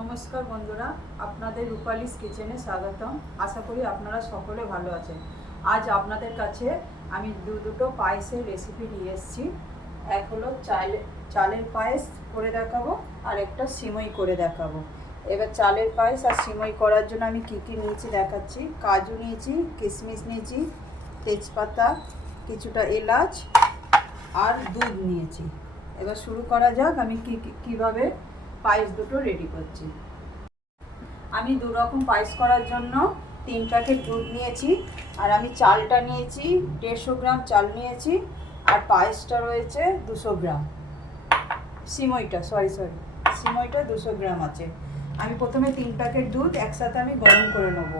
নমস্কার বন্ধুরা, আপনাদের রূপালিস কিচেনে স্বাগতম। আশা করি আপনারা সকলে ভালো আছেন। আজ আপনাদের কাছে আমি দুটো পায়েসের রেসিপি নিয়ে এসেছি। এক হলো চালের পায়েস করে দেখাবো, আর একটা সিমই করে দেখাবো। এবার চালের পায়েস আর সিমই করার জন্য আমি কী কী নিয়েছি দেখাচ্ছি। কাজু নিয়েছি, কিশমিশ নিয়েছি, তেজপাতা, কিছুটা এলাচ আর দুধ নিয়েছি। এবার শুরু করা যাক আমি কীভাবে পায়েস দুটো রেডি করছি। আমি দু রকম পায়েস করার জন্য 3 প্যাকেট দুধ নিয়েছি, আর আমি চালটা নিয়েছি 150 গ্রাম চাল নিয়েছি, আর পায়েসটা রয়েছে 200 গ্রাম। সিমইটা 200 গ্রাম আছে। আমি প্রথমে 3 প্যাকেট দুধ একসাথে আমি গরম করে নেব।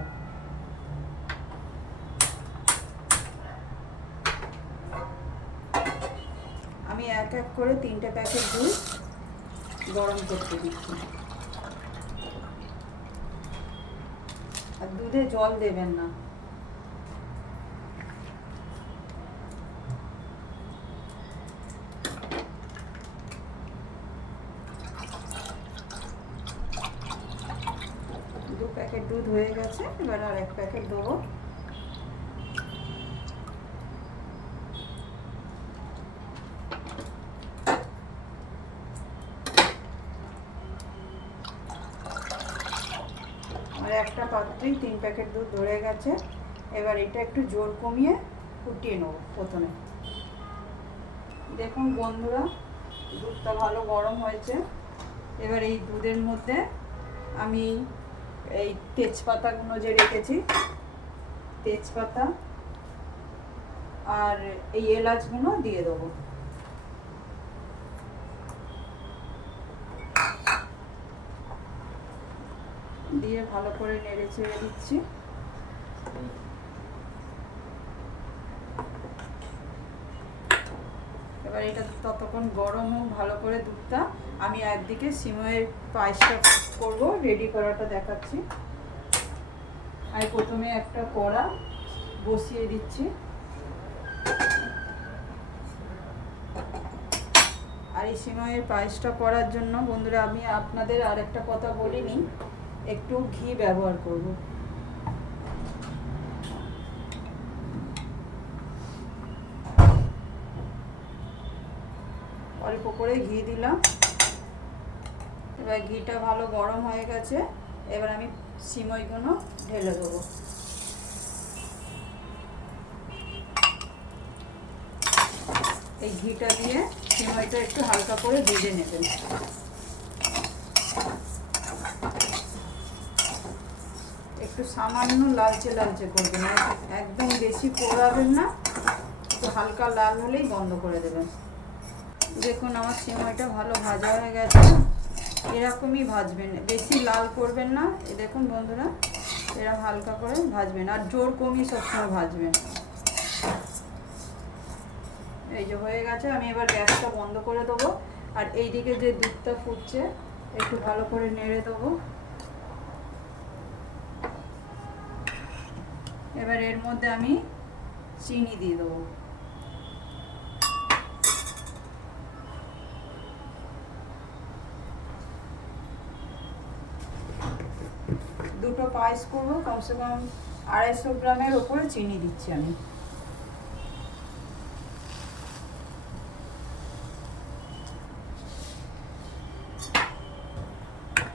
আমি এক এক করে 3টে প্যাকেট দুধ গরম করতে দিচ্ছি। আর দুধে জল দেবেন না। দু প্যাকেট দুধ হয়ে গেছে, এবার আর 1 প্যাকেট দেবো। আমার একটা পাত্রেই 3 প্যাকেট দুধ ধরে গেছে। এবার এটা একটু জোর কমিয়ে ফুটিয়ে নেবো। প্রথমে দেখুন বন্ধুরা, দুধটা ভালো গরম হয়েছে। এবার এই দুধের মধ্যে আমি এই তেজপাতাগুলো যে রেখেছি, তেজপাতা আর এই এলাচগুলো দিয়ে দেবো। দিয়ে ভালো করে নেড়ে ছেড়ে দিচ্ছি। এবার এটা ততক্ষণ গরম হোক ভালো করে দুধটা। আমি একদিকে সিমইয়ের পায়েসটা করব, রেডি করাটা দেখাচ্ছি। আমি প্রথমে একটা কড়া বসিয়ে দিচ্ছি। আর এই সিমইয়ের পায়েসটা করার জন্য বন্ধুরা আমি আপনাদের আর একটা কথা বলিনি, একটু ঘি ব্যবহার করব। অল্প করে ঘি দিলাম। এবার ঘিটা ভালো গরম হয়ে গেছে। এবার আমি সিমইগুলো ঢেলে দেবো। এই ঘিটা দিয়ে সিমইটা একটু হালকা করে ভেজে নেবেন। একটু সামান্য লালচে লালচে করবেন, একদম বেশি পোড়াবেন না, একটু হালকা লাল হলেই বন্ধ করে দেবেন। দেখুন আমার সিমইটা ভালো ভাজা হয়ে গেছে। এরকমই ভাজবেন, বেশি লাল করবেন না। দেখুন বন্ধুরা, এরা হালকা করে ভাজবেন, আর জোর কমিয়ে সবসময় ভাজবেন। এই যে হয়ে গেছে, আমি এবার গ্যাসটা বন্ধ করে দেবো। আর এইদিকে যে দুধটা ফুটছে একটু ভালো করে নেড়ে দেবো। এবার এর মধ্যে আমি চিনি দিয়ে দেবো। দুটো পায়েস করবো, কমসে কম 250 গ্রামের ওপরে চিনি দিচ্ছি আমি।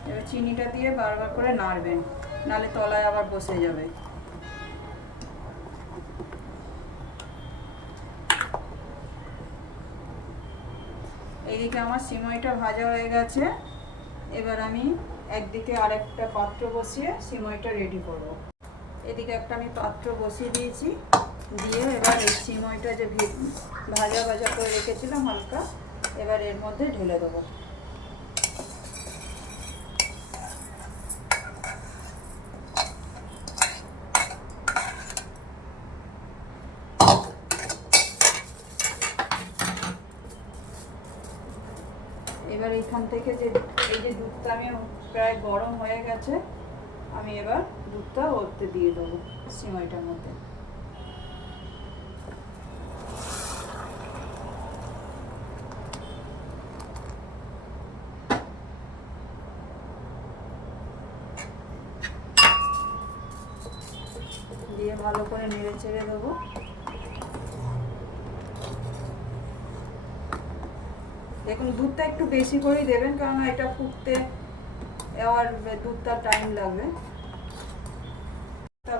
এবার চিনিটা দিয়ে বারবার করে নাড়বেন, নাহলে তলায় আবার বসে যাবে। এইদিকে আমার সিমইটা ভাজা হয়ে গেছে। এবার আমি একদিকে আরেকটা পাত্র বসিয়ে সিমইটা রেডি করব। এদিকে একটা আমি পাত্র বসিয়ে দিয়েছি, দিয়ে এবার এই সিমইটা যে ভাজা ভাজা করে রেখেছিলাম হালকা, এবার এর মধ্যে ঢেলে দেবো। এবার এইখান থেকে যে এই যে দুধটা আমি প্রায় গরম হয়ে গেছে, আমি এবার দুধটা ওতে দিয়ে দেবো সিমইটার মধ্যে। দিয়ে ভালো করে নেড়ে চেড়ে দেবো। দেখুন দুধটা একটু বেশি করেই দেবেন, কারণ এটা ফুটতে আর দুধটা টাইম লাগবে।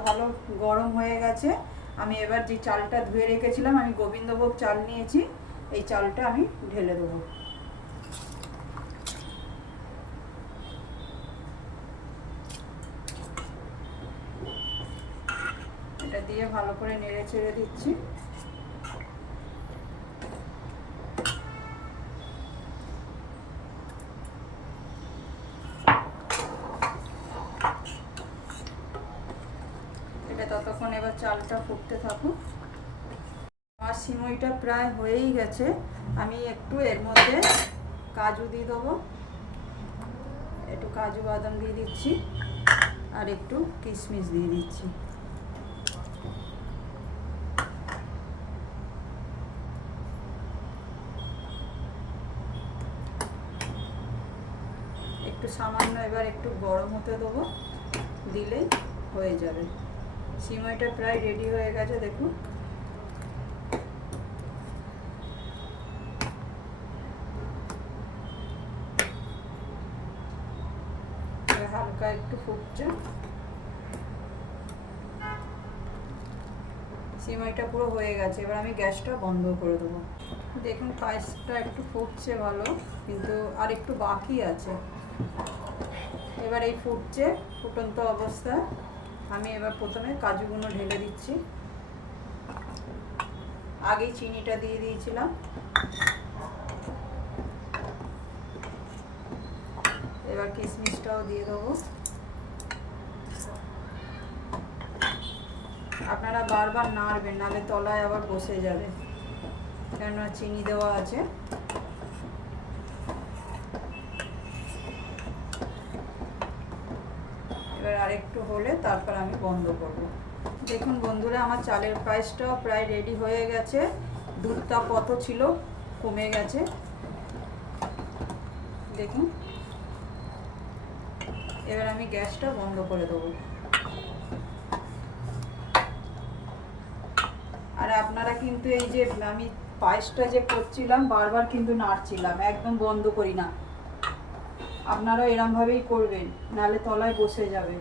ভালো গরম হয়ে গেছে। আমি এবার যে চালটা ধুয়ে রেখেছিলাম, আমি গোবিন্দভোগ চাল নিয়েছি, এই চালটা আমি ঢেলে দেবো। এটা দিয়ে ভালো করে নেড়ে চেড়ে দিচ্ছি। এটা ততক্ষণ এবার চালটা ফুটতে থাকুক। আমার সিমইটা প্রায় হয়েই গেছে। আমি একটু এর মধ্যে কাজু দিয়ে দেবো, একটু কাজু বাদাম দিয়ে দিচ্ছি, আর একটু কিশমিশ দিয়ে দিচ্ছি। একটু সামান্য এবার একটু গরম হতে দেবো, দিলেই হয়ে যাবে। সিমইটা প্রায় রেডি হয়ে গেছে, দেখুন। হালকা একটু ফুটছে, সিমইটা পুরো হয়ে গেছে। এবার আমি গ্যাসটা বন্ধ করে দেবো। দেখুন পায়েসটা একটু ফুটছে ভালো, কিন্তু আর একটু বাকি আছে। এবার এই ফুটছে, ফুটন্ত অবস্থায় আমি এবার প্রথমে কাজুগুলো ঢেলে দিচ্ছি। আগেই চিনিটা দিয়ে দিয়েছিলাম। এবার কিশমিশটাও দিয়ে দেবো। আপনারা বারবার নাড়বেন, নাহলে তলায় আবার বসে যাবে, কেননা চিনি দেওয়া আছে। এবার আরেকটু হলে তারপর আমি বন্ধ করব। দেখুন বন্ধুরা, আমার চালের পায়েসটাও প্রায় রেডি হয়ে গেছে। দুধটা কত ছিল, কমে গেছে, দেখুন। এবার আমি গ্যাসটা বন্ধ করে দেবো। আর আপনারা কিন্তু এই যে আমি পায়েসটা যে করছিলাম, বারবার কিন্তু নাড়ছিলাম, একদম বন্ধ করি না। আপনারা এরমভাবেই করবেন, নাহলে তলায় বসে যাবে।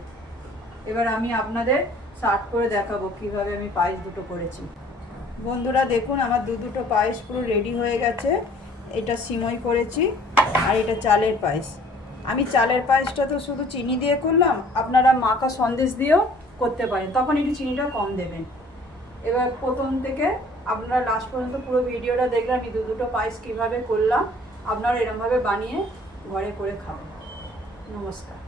এবার আমি আপনাদের সার্ভ করে দেখাবো কিভাবে আমি পায়েস দুটো করেছি। বন্ধুরা দেখুন, আমার দুটো পায়েস পুরো রেডি হয়ে গেছে। এটা সিমই করেছি, আর এটা চালের পায়েস। আমি চালের পায়েসটা তো শুধু চিনি দিয়ে করলাম, আপনারা মাখা সন্দেশ দিয়েও করতে পারেন, তখন একটু চিনিটা কম দেবেন। এবার প্রথম থেকে আপনারা লাস্ট পর্যন্ত পুরো ভিডিওটা দেখলে আমি দুটো পায়েস কীভাবে করলাম। আপনারা এরমভাবে বানিয়ে ঘরে করে খাবেন। নমস্কার।